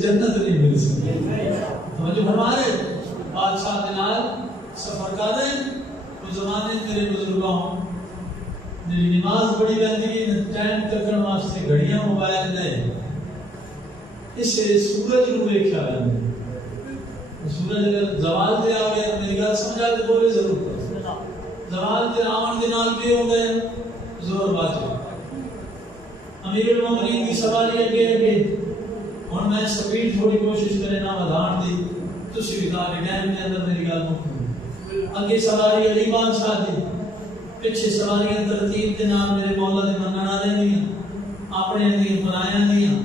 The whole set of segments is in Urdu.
جنت نہیں مل سکتی. جو ہمارے بادشاہ کے نال سفر کر رہے ہیں اس زمانے میرے بزرگوں جی نماز بڑی رہتی ہے ٹائم تکن واسطے گھڑیاں موبائل نہیں اس سے سورج نو ویکھیا جاندے سورج اگر زوال تے آ گیا میری گل سمجھا تے بولے ضرور زوال تے آون دے نال کی ہو گئے زور باجے امیر المومنین کی سواری اگے اگے ہن میں سپیڈ تھوڑی کوشش کرے نہ ودھان دی تسی بھی تاکہ ٹائم دے اندر میری گل مکمل اگے سواری علی بادشاہ دی پیچھے سواریاں ترتیب دے نال میرے مولا دے منن والے نہیں اپنے دی بنایا نہیں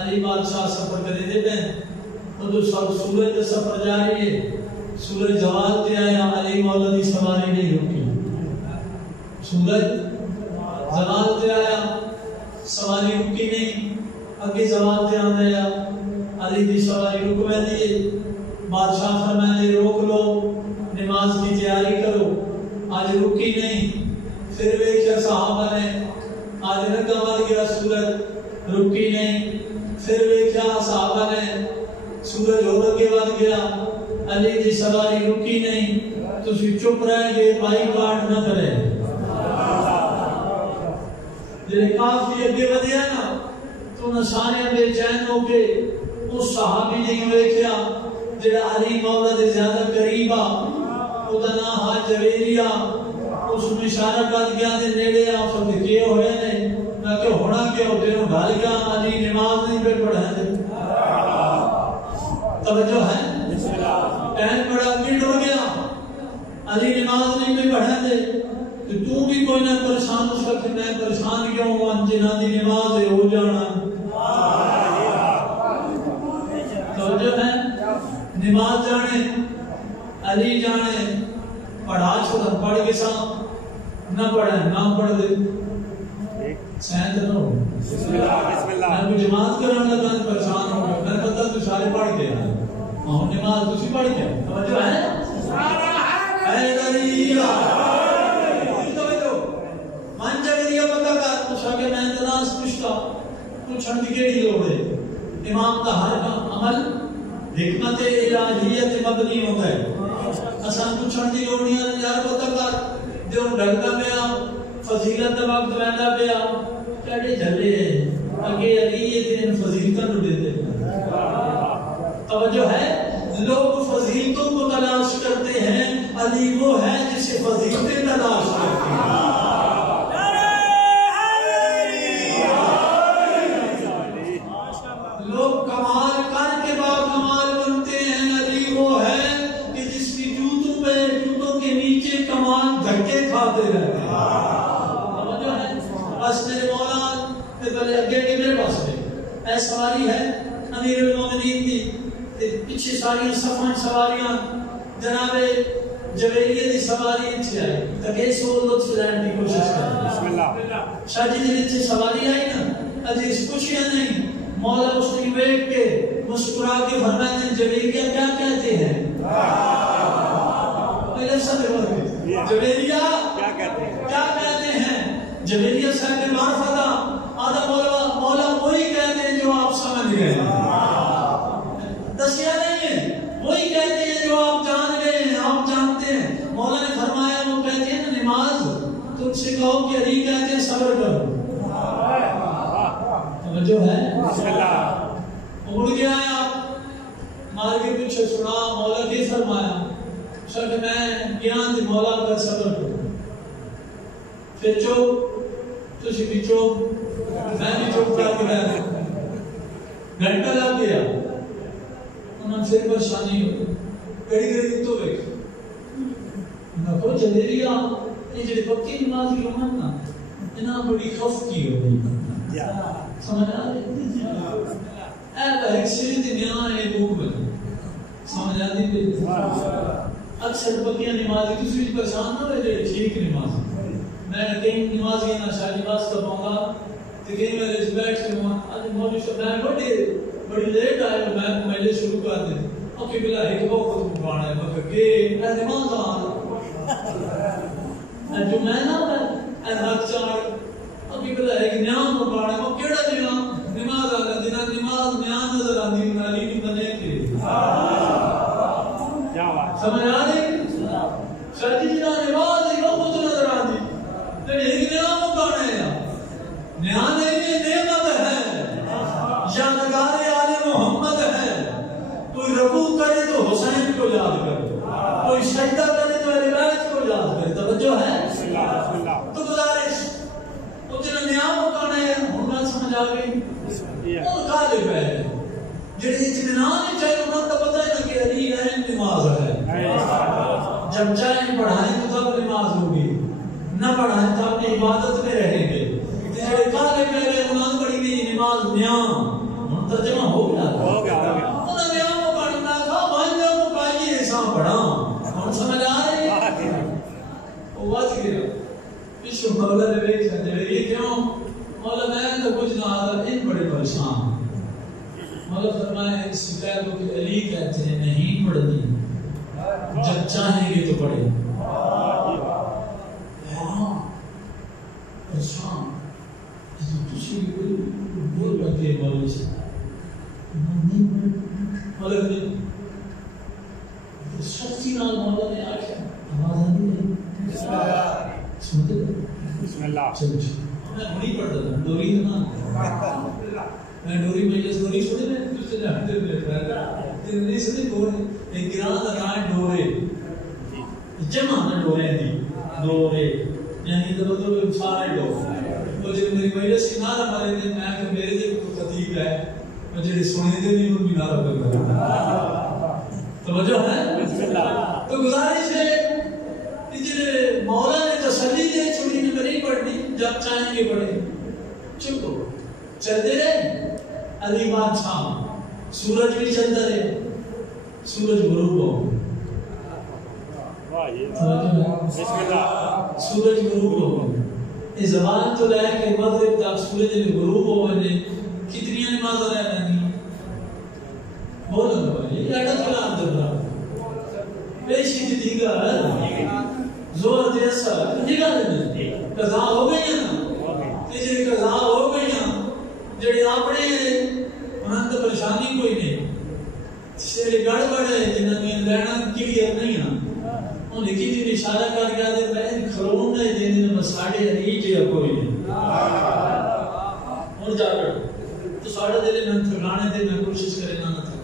علی بادشاہ سفر کرے دے پے تو سورج کا سفر جاری ہے سورج زوال تے آیا علی مولا دی سواری نہیں رکی سورج زوال تے آیا سواری رکی نہیں اگے زوال تے آندا علی دی سواری رک ویندی ہے بادشاہ فرمائے روک لو نماز کی تیاری کرو آج رکی نہیں پھر ویکھیا صحابہ نے آج رکا ود گیا سورج رکی نہیں پھر ویکھیا صحابہ نے سورج ہو کے ود گیا علی دی سواری رکی نہیں تسی چپ رہ گئے بائی کاٹ نہ کرے جے کافی اگے ودیا نا تو نہ سارے بے چین ہو کے اس صحابی نے ویکھیا جڑا علی مولا دے زیادہ قریب آ او دا نام ہے جویریہ اس نے اشارہ کر دیا دے نیڑے آ فرمایا کہ ہوئے نے نہ کہ ہونا کہ ہوتے نو ڈال گیا علی نماز نہیں پہ پڑھا دے توجہ ہے ٹائم بڑا اگے ڈر گیا علی نماز نہیں پہ پڑھا دے تو بھی کوئی نہ پریشان اس وقت میں پریشان کیوں ہوں جنہ دی نماز ہو جانا توجہ ہے نماز جانے علی جانے پڑھا چھوڑا پڑھ کے ساتھ نہ پڑھیں نہ پڑھ دے سینت نہ ہو میں کوئی جماعت کرنے لگا پریشان ہو گیا میں پتہ تو سارے پڑھ کے نماز تسی پڑھ کے توجہ ہے اے دریہ من جگریہ پتہ کر پوچھا کہ میں انداز پوچھتا پوچھن کی کیڑی لوڑ ہے امام کا ہر عمل حکمت الہیت مبنی ہوتا ہے اساں پوچھن دی لوڑ نہیں یار پتہ کر جو ڈگدا پیا فضیلت دا وقت ویندا پیا کڈے جھلے اگے علی یہ دن فضیلتاں نو دیتے توجہ ہے لوگ فضیلتوں کو تلاش کرتے ہیں علی وہ ہے جسے فضیلتیں تلاش کرتے ہیں لوگ کمال کر کے بعد کمال بنتے ہیں علی وہ ہے کہ جس کی جوتوں پہ جوتوں کے نیچے کمال دھکے کھاتے رہتے ہیں توجہ ہے بس میرے مولا نے پہلے اگے کے میرے پاس پہ اے سواری ہے امیر المومنین کی پیچھے ساری صفان سواریاں جناب جویریہ دی سواری اچھی آئی تاکہ سو لطف لینے کی کوشش کریں بسم اللہ شاہ جی دی اچھی سواری آئی نا عزیز خوشیاں نہیں مولا اس نے بیٹھ کے مسکرا کے فرماتے ہیں جویریہ کیا کہتے ہیں پہلے سب جویریہ کیا کہتے ہیں جویریہ صاحب معرفت آدھا مولا وہی کہتے ہیں جو آپ سمجھ گئے دسیا نہیں ہے وہی کہتے ہیں جو آپ جان گئے ہیں آپ جانتے ہیں مولا نے فرمایا وہ کہتے ہیں نا نماز تم سے کہو کہ علی کہتے ہیں صبر کرو جو ہے اڑ گیا ہے آپ مار کے پیچھے سنا مولا کی فرمایا شک میں گیان دی مولا کا صبر کرو پھر چوپ تسی بھی چوپ میں بھی چوپ کر کے گیا گھنٹہ لگ گیا انہوں سے پریشانی ہو گڑی گڑی تو ایک نہ کو جلیریہ یہ جڑے پکی نماز کی امت نا انہاں بڑی خوف کی ہو گئی سمجھ آ رہی اے ایک سری دی نیاں ہے بھوک بنی سمجھ آ رہی اکثر پکیاں نماز کی دوسری پریشان نہ ہوئے جڑے ٹھیک نماز میں کہیں نماز کی نہ شاہ نماز کا پاؤں گا تو کہیں میں بیٹھ کے آج مولوی صاحب میں بڑی لیٹ آئے میں پہلے شروع کر دیں اوکے بلا ایک وقت پڑھانا ہے مگر کہ اے نماز آنا جو میں نہ اے حق چاڑ اوکے بلا ایک نیام پڑھانا ہے وہ کیڑا نیام نماز آنا جنہ نماز نیام نظر آندھی نالی نہیں بنے تھے سمجھ آ رہی سردی جنا نماز ایک وقت نظر آندھی تو ایک نعمت مکانا ہے نعمت نعمت ہے یا نگار آل محمد ہے کوئی رکوع کرے تو حسین کو یاد کرے کوئی سجدہ کرے تو اہل بیت کو یاد کرے توجہ ہے تو گزارش تو جنہوں نعمت مکانا ہے ہنگا سمجھ آ گئی ان غالب ہے جنہیں اطمینان چاہیے انہوں کا پتہ ہے کہ علی اہم نماز ہے جب چاہیں پڑھائیں تو تب نماز ہوگی نہ پڑھائیں تو اپنی عبادت میں رہیں گے جنہیں کالے پہلے انہوں پڑھی گئی نماز نیام ترجمہ ہو گیا انہوں نیام پڑھنا تھا مہنگا مکائی ایسا پڑھا ہم سمجھ آ رہے ہیں وہ بات گیا پیشو مولا نے بیچ جڑے یہ کیوں مولا میں تو کچھ نہ آدھا ان بڑے پریشان مولا فرمائے شکایت کو کہ علی کہتے ہیں نہیں پڑھنی جب چاہیں گے تو پڑھیں پریشان کسی بول لگے مولا سے مولا نے سچی نال مولا نے آکھا آواز آنی نہیں سنتے بسم اللہ چلو میں نہیں پڑھتا تھا ڈوری نا میں ڈوری میں یہ ڈوری چھوڑے میں دوسرے ہفتے میں پڑھا تیرے نہیں سنے ڈورے ایک گران کا نام ڈورے جمع نہ ڈورے دی ڈورے یعنی تو مطلب سارے ڈورے وہ جو میری مجلس کی نعرہ مارے تھے میں کہ میرے جو خطیب ہے میں جو سنے تھے نہیں ان بھی نعرہ کرتا توجہ ہے تو گزارش ہے کہ جنہیں مولا نے تسلی دے چھوڑی نے نہیں پڑھنی جب چاہیں گے پڑھیں چپ ہو چلتے رہے علی بادشاہ سورج بھی چلتا رہے سورج غروب ہو سورج غروب ہو اس زبان تو لے کے مغرب تک سورج غروب ہو بنے کتنی نماز رہ رہی بولو بھائی یہ اٹھا چلا اندر رہا پیشی دی دیگا زور جیسا دیگا دینے قضا ہو گئی نا تیجے قضا ہو گئی نا جڑے اپنے انہاں تو پریشانی کوئی نہیں سے گڑ بڑے جنہاں میں لینا کلیئر نہیں ہے انہوں نے کی اشارہ کر گیا دے میں کھلون نے دے دن مساڑے علی جی کوئی نہیں اور جا کر تو ساڑھا دے میں تھکانے دے میں کوشش کرے نہ تھا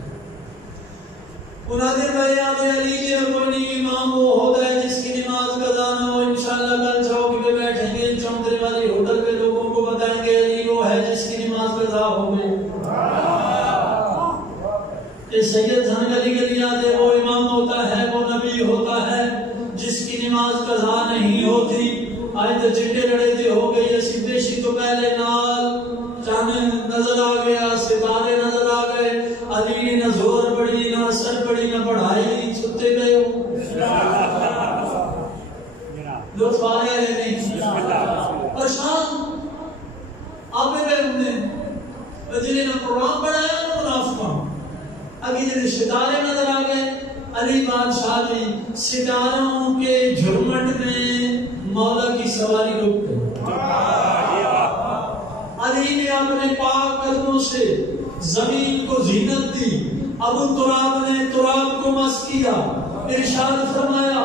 انہاں دے میں یاد علی جی کوئی نہیں امام وہ ہوتا ہے جس کی نماز قضا نہ ہو انشاءاللہ کل چوک پہ بیٹھیں گے چوندرے والی ہوٹل پہ لوگوں کو بتائیں گے علی وہ ہے جس کی نماز قضا ہو گئی سید زن گلی گلی آتے وہ امام ہوتا ہے وہ نبی ہوتا ہے جس کی نماز قضا نہیں ہوتی آئے تو چٹے لڑے تھے ہو گئی اسی پیشی تو پہلے نال چاند نظر آ گیا ستارے نظر آ گئے علی نہ زور پڑی نہ اثر پڑی نہ پڑھائی ستے گئے لوگ فارغ رہے نہیں پریشان آپ نے گئے انہیں جنہیں نہ پروگرام پڑھایا نہ منافقہ ابھی جنہیں ستارے نظر آ گئے علی بادشاہ جی ستاروں کے جھرمٹ میں مولا کی سواری رک گئی علی نے اپنے پاک قدموں سے زمین کو زینت دی ابو تراب نے تراب کو مس کیا ارشاد فرمایا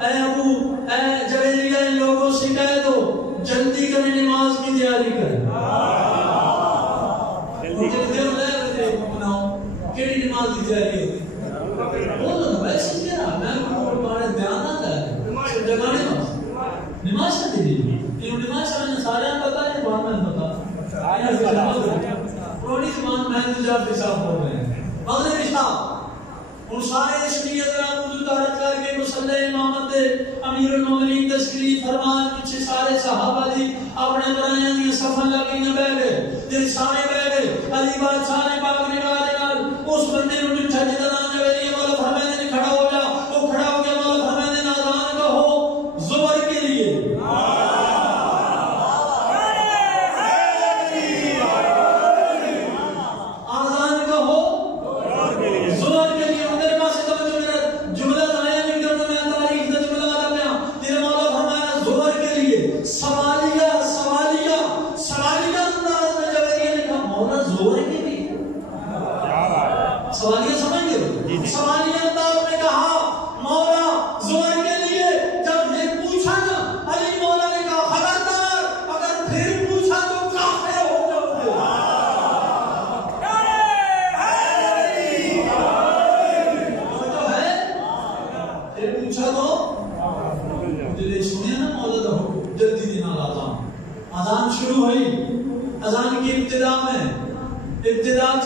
اے ابو اے جویریہ ان لوگوں سے کہہ دو جلدی کریں نماز کی تیاری کریں کیڑی نماز کی تیاری ہوتی بولو نا ویسے کیا میں کو پڑھنے دھیان نہ ہے جگانے واسطے نماز سے دی یہ نماز سے سارے پتہ ہے بات میں پتہ پرانی زبان میں تو جا پیشاب ہو رہے ہیں مغرب عشاء ان سارے شریعت را وضو طہارت کر کے مصلی امامت دے امیر المومنین تشریف فرمان پیچھے سارے صحابہ دی اپنے برائیاں دی صفن لگی نہ بیٹھ گئے دل سارے بیٹھ گئے علی بادشاہ نے پاک نگاہ دے نال اس بندے نوں ڈٹھا جدا نام جویری مولا فرمایا نے کھڑا ہو جا وہ کھڑا ہو گیا مولا فرمایا نے اذان کہو زہر کے لیے اذان کہو زہر کے لیے میرے پاس توجہ میرا جملہ ضائع نہیں کرنا میں تاریخ کا جملہ بتا دیا تیرے مولا فرمایا زہر کے لیے سوالیہ سوالیہ سوالیہ انداز میں جویری نے کہا مولا زہر کے لیے سوالیہ سمجھ گئے؟ سوالیہ انداز میں کہا مولا زبر کے لیے جب نے پوچھا نا علی مولا نے کہا خبردار اگر پھر پوچھا تو کافر ہو جاؤ گے. جو ہے پھر پوچھا تو دل سنے نا مولا کا حکم جلدی دینا لاتا. اذان شروع ہوئی. اذان کی ابتدا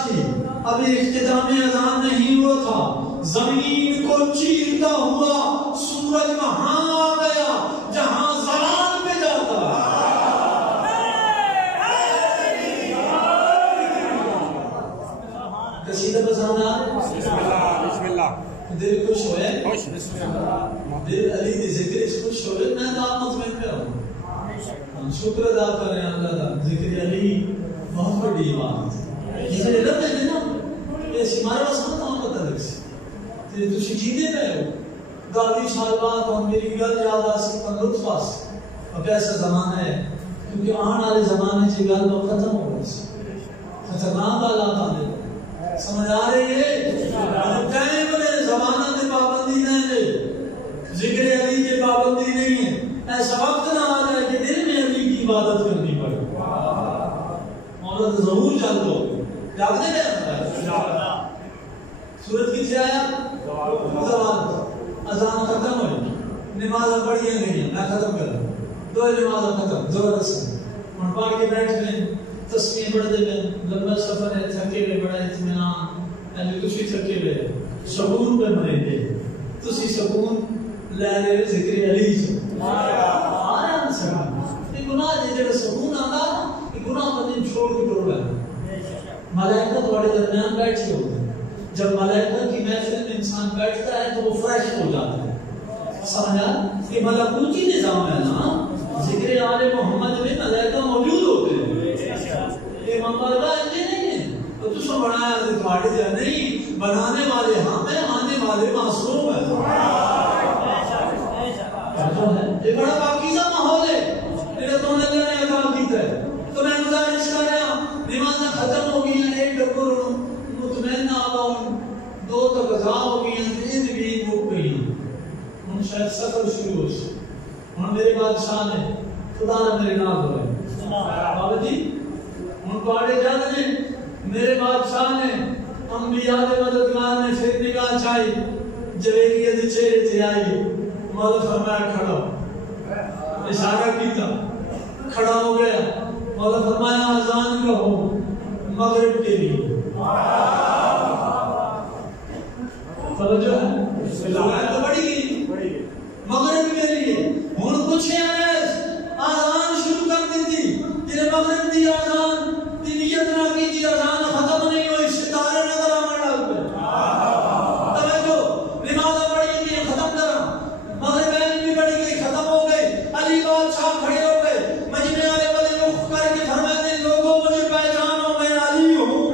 تھی. ابھی اختتام اذان نہیں ہوا تھا. زمین کو چیرتا ہوا سورج وہاں آ گیا جہاں زوال پہ جاتا. قصیدہ پسند آ بسم اللہ دل خوش ہوئے. دل علی دی ذکر اس خوش ہوئے. میں تو آپ مطمئن پہ ہوں. ہم شکر ادا کریں اللہ کا. ذکر علی بہت بڑی بات ہے. یہ علم ہے نا یہ ہمارے پاس نہ ہم پتہ لگ سی تے تسی جیندے پے ہو. 20 سال بعد ہم میری گل یاد آ سکتا لطف آ سکتا. اب ایسا زمانہ ہے کیونکہ آنے والے زمانے سے گل ختم ہو گئی سی. خطرناک حالات آ گئے. سمجھ آ رہی ہے؟ ٹائم نے زمانہ کی پابندی نہیں ہے. ذکر علی کی پابندی نہیں ہے. ایسا وقت نہ آ جائے کہ دل میں علی کی عبادت کرنی پڑے. مولا تو ضرور چل دو جاگنے میں سورت کی آیا اذان ختم ہوئی. نماز پڑھی گئی. میں ختم کر رہا ہوں. 2 نماز ختم زبردست. ہم پڑھ کے بیٹھ گئے. تسبیح پڑھتے گئے. لمبا سفر ہے. تھکے ہوئے بڑا اطمینان. پہلے کچھ تھکے ہوئے سکون پہ مریں گے. تسی سکون لے رہے ذکر علی سے. آرام سے یہ گناہ جب سکون آتا یہ گناہ مدین چھوڑ کے ٹور گئے. ملائکہ تمہارے درمیان بیٹھے ہوتے ہیں. جب ملائکہ کی محفل میں انسان بیٹھتا ہے تو وہ فریش ہو جاتا ہے. سمجھا؟ یہ ملکوتی نظام ہے نا. ذکر آل محمد میں ملائکہ موجود ہوتے ہیں. یہ ممبرگاہ انجے نہیں ہے تو تُس کو بنایا تمہارے دیا نہیں. بنانے والے ہم ہیں. آنے والے معصوم ہیں. یہ بڑا پاکیزہ ماحول ہے. میرے تو نے نے عطا کیتا ہے. تو میں گزارش کر رہا نماز ختم ہو گئی ہیں. ایک ڈبر مطمئن نہ آؤں 2 تو قضا ہو گئی ہیں. 3 بھی ہو گئی ہیں. ہم شاید سفر شروع ہو سے ہم میرے بادشاہ نے خدا نے میرے نام ہوئے بابا جی ہم پاڑے جانے میرے بادشاہ نے انبیاء دے مددگار نے پھر نگاہ چاہی. جویریہ دے چہرے تے آئی. مولا فرمایا کھڑا ہو. اشارہ کیتا کھڑا ہو گیا. مولا فرمایا اذان کہو مغرب کے لیے. توجہ ہے تو بڑی گئی مغرب کے لیے. ہن کچھ اذان شروع کر دی تھی جنہیں مغرب دی اذان دی نیت نہ کی تھی. اذان ختم نہیں ہوئی. ستارے نظر آنے لگ پے. توجہ نماز پڑھی تھی ختم کرا. مغرب بھی پڑھی گئی ختم ہو گئی. علی بادشاہ کھڑے ہو گئے. مجمع والے والے رخ کر کے فرماتے ہیں لوگوں مجھے پہچانو میں علی ہوں.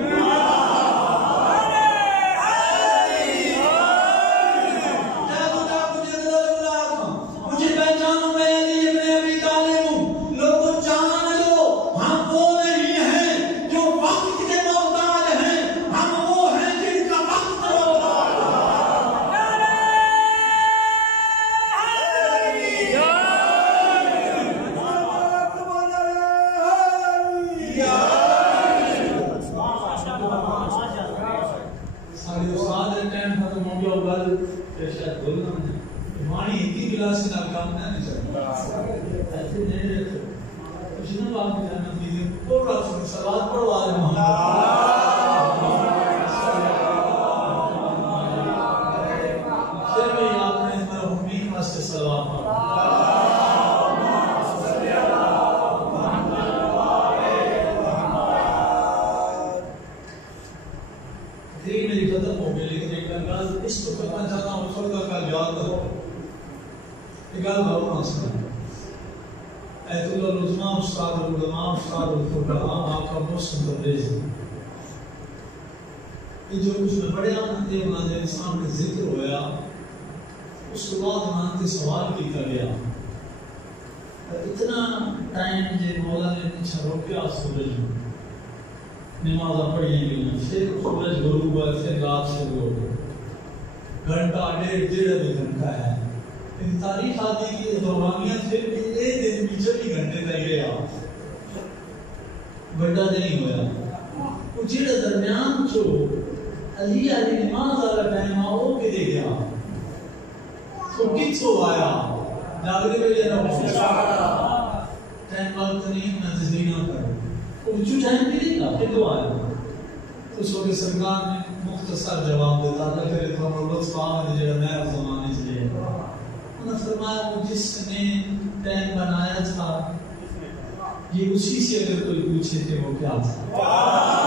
جو کچھ میں پڑھے آمدے انہوں نے سامنے ذکر ہویا اس کے بعد انہوں نے سوال کیتا گیا. اتنا ٹائم جے مولا نے پیچھا روکیا سورج نمازیں پڑھی گئی، پھر سورج غروب ہوا، پھر رات شروع ہو گئی، گھنٹہ ڈیڑھ گھنٹہ ہے. تاریخ آتی کی روحانیت پھر بھی ایک دن بھی 24 گھنٹے تک گیا، بڑا نہیں ہوا. وہ جڑا درمیان جو علی علی نماز والا ٹائم آ وہ کدے گیا، تو کتوں آیا جاگرے میں جانا پہنچا ٹائم وقت نہیں نظری نہ کرو وہ جو ٹائم بھی نہیں کتوں آیا. اس وقت سرکار نے مختصر جواب دیتا اللہ کرے تو ہم لطف آمد جڑا نیا زمانے سے لے انہوں نے فرمایا وہ جس نے ٹائم بنایا تھا یہ اسی سے اگر کوئی پوچھے کہ وہ کیا تھا.